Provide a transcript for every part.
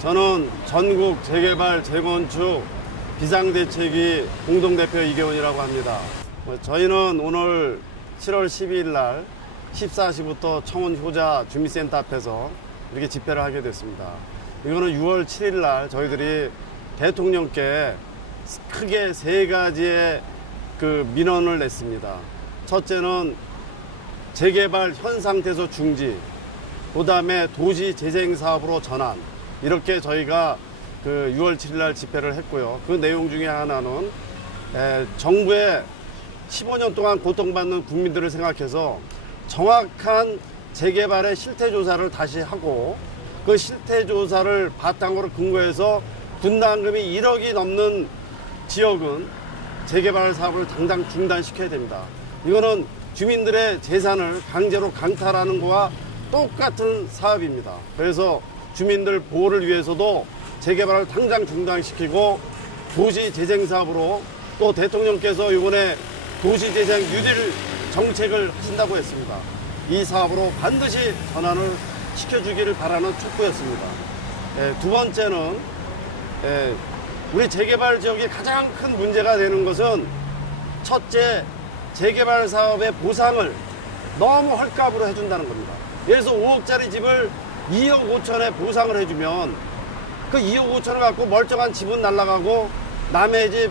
저는 전국 재개발 재건축 비상대책위 공동대표 이계원이라고 합니다. 저희는 오늘 7월 12일 날 14시부터 청원 효자 주민센터 앞에서 이렇게 집회를 하게 됐습니다. 이거는 6월 7일 날 저희들이 대통령께 크게 세 가지의 민원을 냈습니다. 첫째는 재개발 현 상태에서 중지, 그 다음에 도시 재생 사업으로 전환, 이렇게 저희가 6월 7일 날 집회를 했고요. 그 내용 중에 하나는 정부의 15년 동안 고통받는 국민들을 생각해서 정확한 재개발의 실태조사를 다시 하고, 그 실태조사를 바탕으로 근거해서 분담금이 1억이 넘는 지역은 재개발 사업을 당장 중단시켜야 됩니다. 이거는 주민들의 재산을 강제로 강탈하는 거와 똑같은 사업입니다. 그래서 주민들 보호를 위해서도 재개발을 당장 중단시키고 도시 재생 사업으로, 또 대통령께서 이번에 도시 재생 뉴딜 정책을 하신다고 했습니다. 이 사업으로 반드시 전환을 시켜주기를 바라는 촉구였습니다. 두 번째는 우리 재개발 지역의 가장 큰 문제가 되는 것은, 첫째, 재개발 사업의 보상을 너무 헐값으로 해준다는 겁니다. 예를 들어서 5억짜리 집을 2억 5천에 보상을 해주면 그 2억 5천을 갖고 멀쩡한 집은 날아가고 남의 집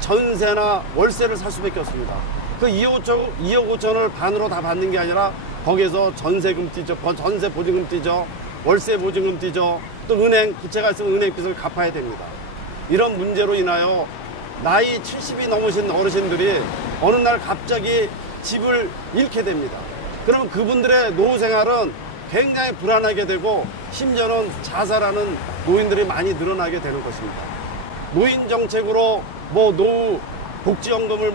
전세나 월세를 살 수밖에 없습니다. 그 2억 5천을 반으로 다 받는 게 아니라 거기에서 전세금 띄죠, 전세 보증금 띄죠, 월세 보증금 띄죠, 또 은행 부채가 있으면 은행빚을 갚아야 됩니다. 이런 문제로 인하여 나이 70이 넘으신 어르신들이 어느 날 갑자기 집을 잃게 됩니다. 그러면 그분들의 노후 생활은 굉장히 불안하게 되고, 심지어는 자살하는 노인들이 많이 늘어나게 되는 것입니다. 노인 정책으로 노후 복지연금을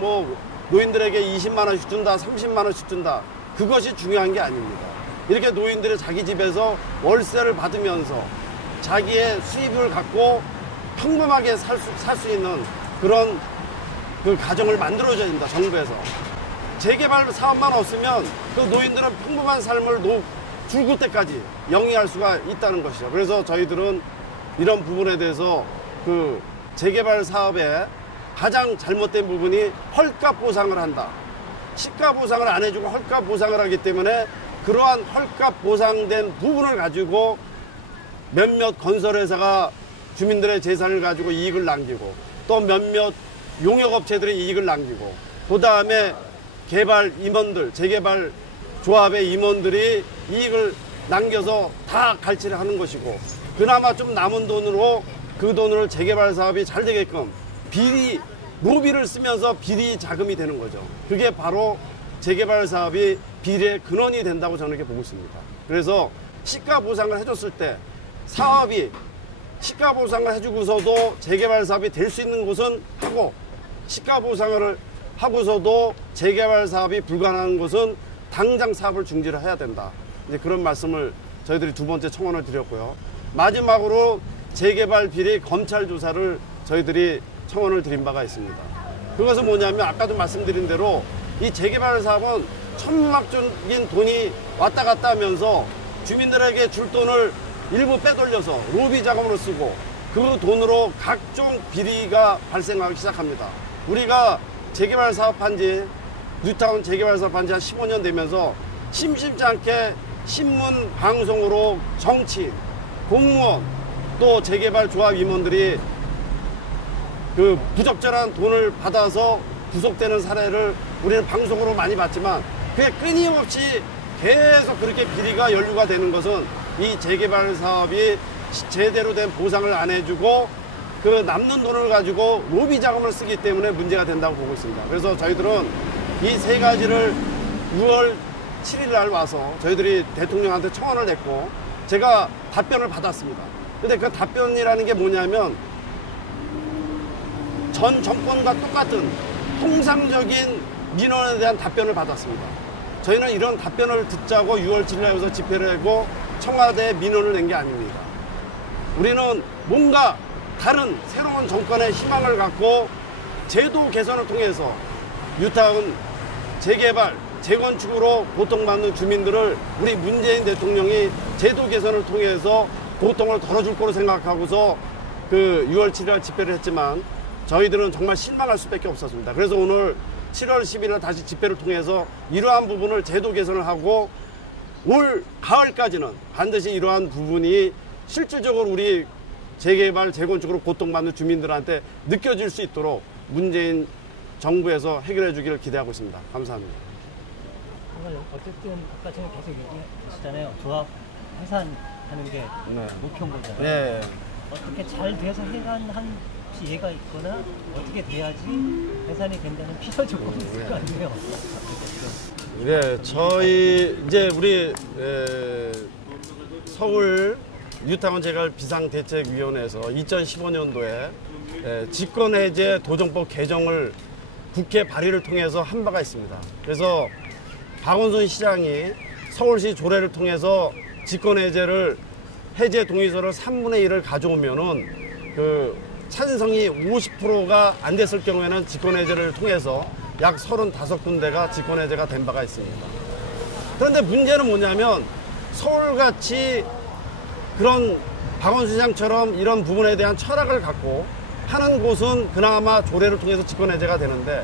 노인들에게 20만 원씩 준다, 30만 원씩 준다, 그것이 중요한 게 아닙니다. 이렇게 노인들이 자기 집에서 월세를 받으면서 자기의 수입을 갖고 평범하게 살 수 있는 그런 가정을 만들어줘야 됩니다. 정부에서. 재개발 사업만 없으면 그 노인들은 평범한 삶을 죽을 때까지 영위할 수가 있다는 것이죠. 그래서 저희들은 이런 부분에 대해서 재개발 사업의 가장 잘못된 부분이 헐값 보상을 한다. 시가 보상을 안 해주고 헐값 보상을 하기 때문에, 그러한 헐값 보상된 부분을 가지고 몇몇 건설회사가 주민들의 재산을 가지고 이익을 남기고, 또 몇몇 용역업체들이 이익을 남기고, 그 다음에 개발 임원들, 재개발 조합의 임원들이 이익을 남겨서 다 갈취를 하는 것이고, 그나마 좀 남은 돈으로 그 돈을 재개발 사업이 잘 되게끔 노비를 쓰면서 비리 자금이 되는 거죠. 그게 바로 재개발 사업이 비리의 근원이 된다고 저는 이렇게 보고 있습니다. 그래서 시가 보상을 해줬을 때, 사업이 시가 보상을 해주고서도 재개발 사업이 될 수 있는 곳은 하고, 시가 보상을 하고서도 재개발 사업이 불가능한 곳은 당장 사업을 중지를 해야 된다. 이제 그런 말씀을 저희들이 두 번째 청원을 드렸고요. 마지막으로 재개발 비리 검찰 조사를 저희들이 청원을 드린 바가 있습니다. 그것은 뭐냐면, 아까도 말씀드린 대로 이 재개발 사업은 천문학적인 돈이 왔다 갔다 하면서 주민들에게 줄 돈을 일부 빼돌려서 로비 자금으로 쓰고, 그 돈으로 각종 비리가 발생하기 시작합니다. 우리가 재개발 사업한 지, 뉴타운 재개발 사업한 지 한 15년 되면서 심심치 않게 신문, 방송으로 정치, 공무원, 또 재개발 조합 임원들이 부적절한 돈을 받아서 구속되는 사례를 우리는 방송으로 많이 봤지만, 그게 끊임없이 계속 그렇게 비리가 연루가 되는 것은 이 재개발 사업이 제대로 된 보상을 안 해주고 그 남는 돈을 가지고 로비 자금을 쓰기 때문에 문제가 된다고 보고 있습니다. 그래서 저희들은 이 세 가지를 6월 7일 날 와서 저희들이 대통령한테 청원을 냈고, 제가 답변을 받았습니다. 근데 그 답변이라는 게 뭐냐면, 전 정권과 똑같은 통상적인 민원에 대한 답변을 받았습니다. 저희는 이런 답변을 듣자고 6월 7일 날 여기서 집회를 하고 청와대에 민원을 낸 게 아닙니다. 우리는 뭔가 다른 새로운 정권의 희망을 갖고 제도 개선을 통해서 뉴타운 재개발, 재건축으로 고통받는 주민들을 우리 문재인 대통령이 제도 개선을 통해서 고통을 덜어줄 거로 생각하고서 그 6월 7일 집회를 했지만 저희들은 정말 실망할 수밖에 없었습니다. 그래서 오늘 7월 10일 다시 집회를 통해서 이러한 부분을 제도 개선을 하고 올 가을까지는 반드시 이러한 부분이 실질적으로 우리 재개발, 재건축으로 고통받는 주민들한테 느껴질 수 있도록 문재인 정부에서 해결해 주기를 기대하고 있습니다. 감사합니다. 어쨌든 아까 전에 계속 얘기하시잖아요. 조합 해산하는 게 목표인 거잖아요. 네. 어떻게 잘 돼서 해산한 예가 있거나 어떻게 돼야지 해산이 된다는 필요 조건이 있을 거 아니에요. 네, 저희 이제 우리 서울 뉴타운 재개발 비상대책위원회에서 2015년도에 직권해제 도정법 개정을 국회 발의를 통해서 한 바가 있습니다. 그래서 박원순 시장이 서울시 조례를 통해서 직권해제를 해제 동의서를 3분의 1을 가져오면은 그 찬성이 50%가 안 됐을 경우에는 직권해제를 통해서 약 35군데가 직권해제가 된 바가 있습니다. 그런데 문제는 뭐냐면 서울같이 그런 박원순 시장처럼 이런 부분에 대한 철학을 갖고 하는 곳은 그나마 조례를 통해서 직권해제가 되는데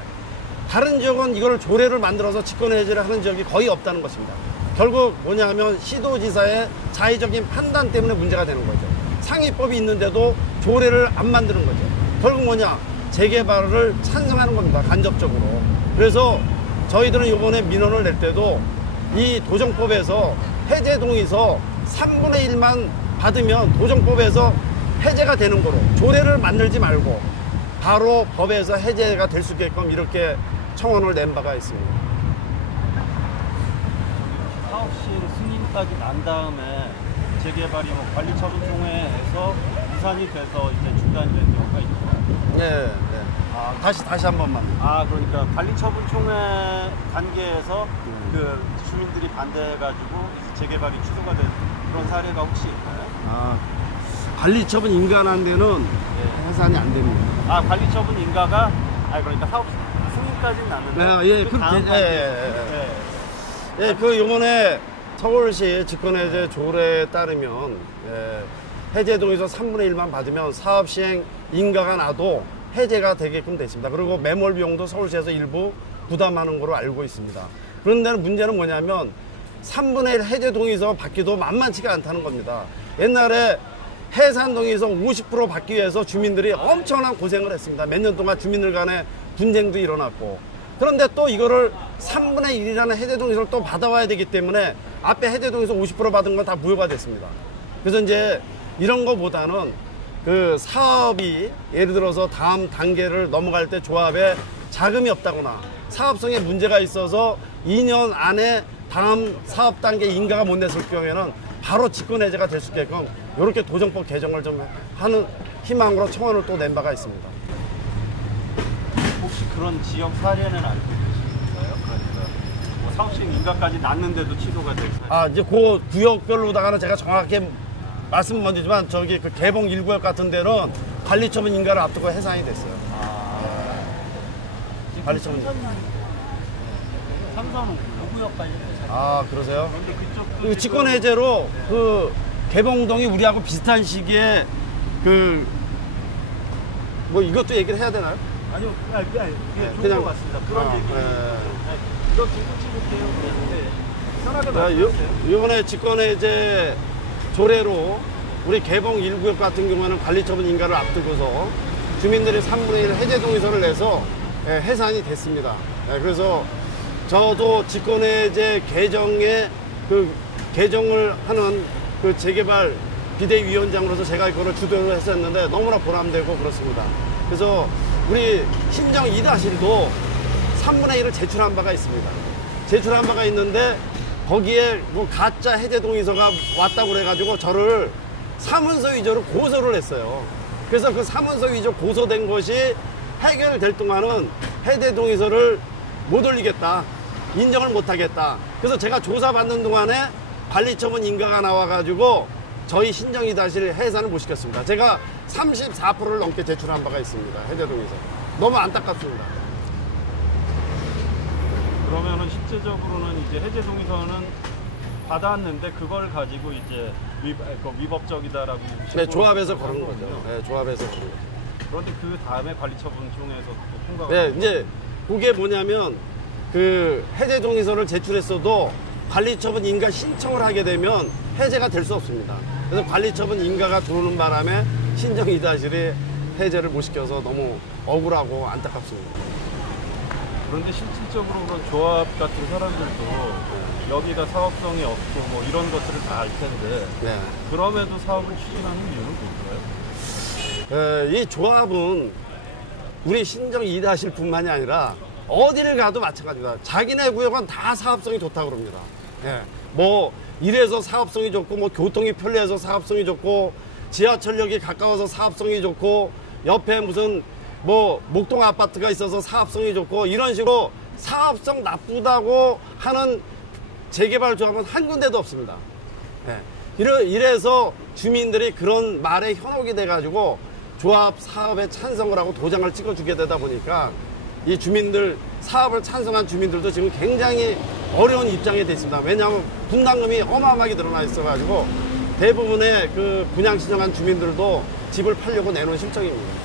다른 지역은 이걸 조례를 만들어서 직권해제를 하는 지역이 거의 없다는 것입니다. 결국 뭐냐면 시도지사의 자의적인 판단 때문에 문제가 되는 거죠. 상위법이 있는데도 조례를 안 만드는 거죠. 결국 뭐냐? 재개발을 찬성하는 겁니다. 간접적으로. 그래서 저희들은 이번에 민원을 낼 때도 이 도정법에서 해제 동의서 3분의 1만 받으면 도정법에서 해제가 되는 거로 조례를 만들지 말고 바로 법에서 해제가 될 수 있게끔 이렇게 청원을 낸 바가 있습니다. 사업실 승인까지 난 다음에 재개발이 뭐 관리처분총회에서 무산이 돼서 이제 중단된 경우가 있죠. 네, 네. 다시 한 번만. 그러니까 관리처분총회 단계에서 그 주민들이 반대해가지고 재개발이 취소가 된 그런 사례가 혹시 있나요? 관리처분 인가한 데는 해산이 안 됩니다. 관리처분 인가가 그러니까 사업 승인까지는 났는데 그 요번에 서울시 직권해제 조례에 따르면 해제 동의서 3분의 1만 받으면 사업 시행 인가가 나도 해제가 되게끔 됐습니다. 그리고 매몰 비용도 서울시에서 일부 부담하는 걸로 알고 있습니다. 그런데 문제는 뭐냐면 3분의 1 해제 동의서 받기도 만만치가 않다는 겁니다. 옛날에 해산 동의서 50% 받기 위해서 주민들이 엄청난 고생을 했습니다. 몇 년 동안 주민들 간에 분쟁도 일어났고. 그런데 또 이거를 3분의 1이라는 해제 동의서를 또 받아와야 되기 때문에 앞에 해제 동의서 50% 받은 건 다 무효가 됐습니다. 그래서 이제 이런 거보다는 그 사업이 예를 들어서 다음 단계를 넘어갈 때 조합에 자금이 없다거나 사업성에 문제가 있어서 2년 안에 다음 사업 단계 인가가 못 냈을 경우에는 바로 직권해제가 될 수 있게끔 이렇게 도정법 개정을 좀 하는 희망으로 청원을 또 낸 바가 있습니다. 혹시 그런 지역 사례는 알고 계신가요? 그러니까 뭐 사업식 인가까지 났는데도 취소가 될 사례. 이제 그 구역별로다가는 제가 정확하게 말씀은 못 드리지만 저기 그 개봉 1구역 같은 데는 관리처분 인가를 앞두고 해산이 됐어요. 관리처분. 삼성 5구역 관련. 그러세요? 그런데 그쪽 그 직권해제로 그 개봉동이 우리하고 비슷한 시기에 그 뭐 이것도 얘기를 해야 되나요? 아니요, 그냥 좋은 그냥- 것 같습니다. 그런 얘기. 이거 두고 찍을게요. 네. 편하게 말씀하세요. 이번에 직권해제 조례로 우리 개봉 1구역 같은 경우에는 관리처분 인가를 앞두고서 주민들이 3분의 1 해제 동의서를 내서 해산이 됐습니다. 그래서 저도 직권해제 개정에 그 개정을 하는 그 재개발 비대위원장으로서 제가 이거를 주도를 했었는데 너무나 보람되고 그렇습니다. 그래서 우리 신정 2-1도 3분의 1을 제출한 바가 있습니다. 제출한 바가 있는데 거기에 뭐 가짜 해제 동의서가 왔다고 그래가지고 저를 사문서 위조로 고소를 했어요. 그래서 그 사문서 위조 고소된 것이 해결될 동안은 해제 동의서를 못 올리겠다. 인정을 못 하겠다. 그래서 제가 조사받는 동안에 관리처분 인가가 나와가지고 저희 신정 2-1 해산을 못 시켰습니다. 제가 34%를 넘게 제출한 바가 있습니다. 해제 동의서. 너무 안타깝습니다. 그러면은 실제적으로는 이제 해제 동의서는 받았는데 그걸 가지고 이제 위법적이다라고 네, 조합에서 제보를 그런 한 거죠. 거군요. 네, 조합에서 그런 거죠. 그런데 그 다음에 관리처분청에서 또 통과가 네, 이제 그게 뭐냐면 그 해제 동의서를 제출했어도 관리처분 인가 신청을 하게 되면 해제가 될 수 없습니다. 그래서 관리처분 인가가 들어오는 바람에 신정 이다실이 해제를 못 시켜서 너무 억울하고 안타깝습니다. 그런데 실질적으로 그런 조합 같은 사람들도 여기가 사업성이 없고 뭐 이런 것들을 다 알 텐데 네. 그럼에도 사업을 추진하는 이유는 뭘까요? 이 조합은 우리 신정 이다실 뿐만이 아니라 어디를 가도 마찬가지입니다. 자기네 구역은 다 사업성이 좋다고 그럽니다. 예. 뭐 이래서 사업성이 좋고 뭐 교통이 편리해서 사업성이 좋고 지하철역이 가까워서 사업성이 좋고 옆에 무슨 뭐 목동 아파트가 있어서 사업성이 좋고 이런 식으로 사업성 나쁘다고 하는 재개발 조합은 한 군데도 없습니다. 예. 이래서 주민들이 그런 말에 현혹이 돼가지고 조합 사업에 찬성을 하고 도장을 찍어주게 되다 보니까 이 주민들, 사업을 찬성한 주민들도 지금 굉장히 어려운 입장에 돼 있습니다. 왜냐하면 분담금이 어마어마하게 늘어나 있어가지고 대부분의 그 분양 신청한 주민들도 집을 팔려고 내놓은 실정입니다.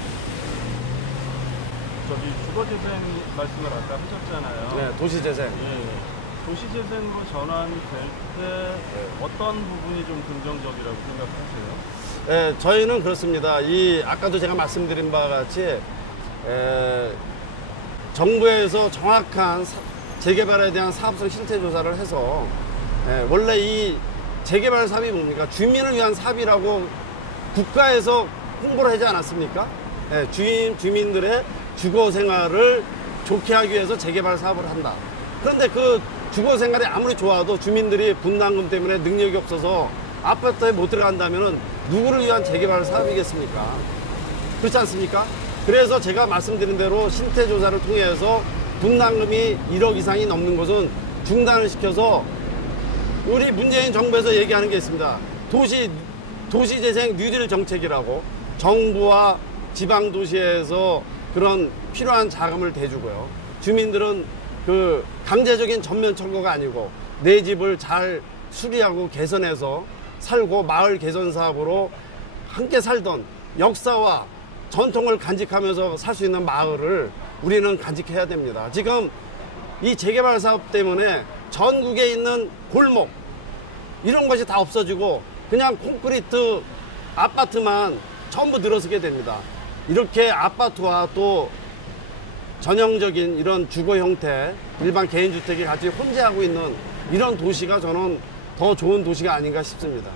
저기 주거재생 말씀을 아까 하셨잖아요. 네, 도시재생. 예. 도시재생으로 전환될 때 어떤 부분이 좀 긍정적이라고 생각하세요? 예, 저희는 그렇습니다. 아까도 제가 말씀드린 바와 같이 정부에서 정확한 재개발에 대한 사업성 실태 조사를 해서 원래 이 재개발 사업이 뭡니까? 주민을 위한 사업이라고 국가에서 홍보를 하지 않았습니까? 주민들의 주거 생활을 좋게 하기 위해서 재개발 사업을 한다. 그런데 그 주거 생활이 아무리 좋아도 주민들이 분담금 때문에 능력이 없어서 아파트에 못 들어간다면 누구를 위한 재개발 사업이겠습니까? 그렇지 않습니까? 그래서 제가 말씀드린 대로 실태조사를 통해서 분담금이 1억 이상이 넘는 것은 중단을 시켜서 우리 문재인 정부에서 얘기하는 게 있습니다. 도시재생 뉴딜 정책이라고 정부와 지방도시에서 그런 필요한 자금을 대주고요. 주민들은 그 강제적인 전면 철거가 아니고 내 집을 잘 수리하고 개선해서 살고 마을 개선 사업으로 함께 살던 역사와 전통을 간직하면서 살 수 있는 마을을 우리는 간직해야 됩니다. 지금 이 재개발 사업 때문에 전국에 있는 골목 이런 것이 다 없어지고 그냥 콘크리트 아파트만 전부 늘어서게 됩니다. 이렇게 아파트와 또 전형적인 이런 주거 형태, 일반 개인주택이 같이 혼재하고 있는 이런 도시가 저는 더 좋은 도시가 아닌가 싶습니다.